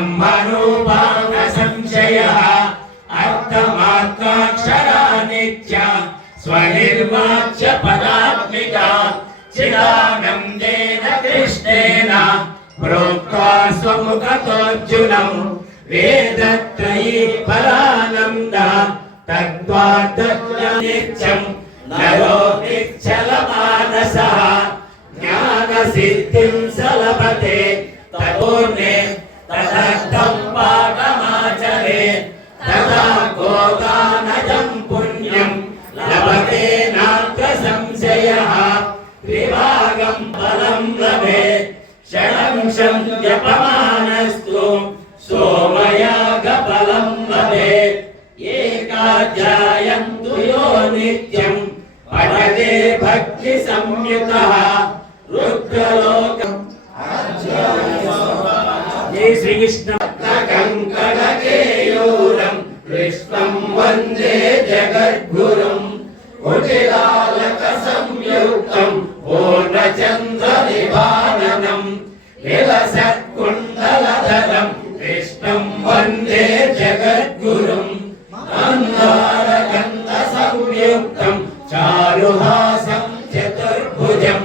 ब्रह्मरूपांग संशयः अर्थमात्राक्षरा नित्या स्वनिर्वाच्य पदात्मिका चिदानन्देन कृष्णेन प्रोक्त्वा स्वमुखतोऽर्जुनं वेदत्रयी फलानन्दा तत्त्वार्थज्ञानित्यं नरो निश्चलमानसः ज्ञानसिद्धिं सलभते ततोऽन्ये तदर्थं पाठमाचरेत् तदा गोदानजं पुण्यं लभते नात्र संशयः त्रिभागं फलं लभेत् षडंशं जपमानस्तु सोमयागफलं लभेत् एकाध्यायन्तु यो नित्यं पठते भक्तिसंयुतः रुद्रलोकम् जय श्री कृष्ण कंकणकेयूरं कृष्णं वन्दे जगद्गुरुं कुटिलालकसंयुक्तं पूर्णचन्द्रनिभाननं विलसत्कुण्डलधरं कृष्णं वन्दे जगद्गुरुं मन्दारगन्धसंयुक्तं चारुहासं चतुर्भुजं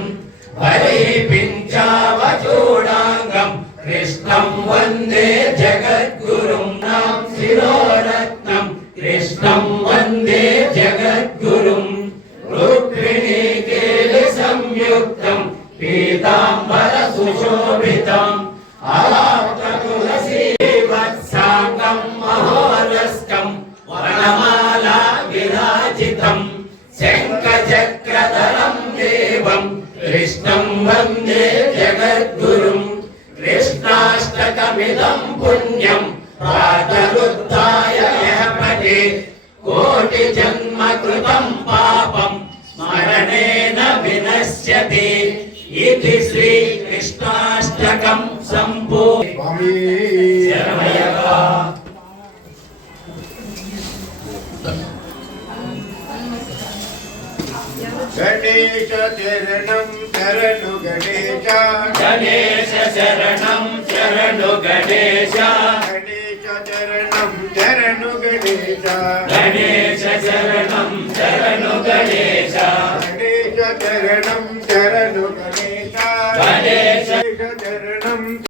परिपिञ्चावचूडाङ्गं कृष्णं वन्दे जगद्गुरुं नाम शिरोरत्नं कृष्णं वन्दे जगद्गुरुं रुक्मिणीकेलिसंयुक्तं पीताम्बरसुशोभितं अलाप्ततुलसीवत्साङ्गं महोरस्कं वनमाला विराजितं शङ्खचक्रधरं देवं कृष्णं वन्दे जगद्गुरुं कृष्णाष्टकमिदं पुण्यं प्रातरुत्थाय यः पठेत् कोटिजन्म कृतं पापं स्मरणेन विनश्यति इति श्रीकृष्णाष्टकं सम्पूर्णम्। गणेश चरणं शरणु गणेश गणेश शरणं शरणु गणेश गणेश चरणं शरणु गणेश गणेश शरणं शरणु गणेश गणेश चरणं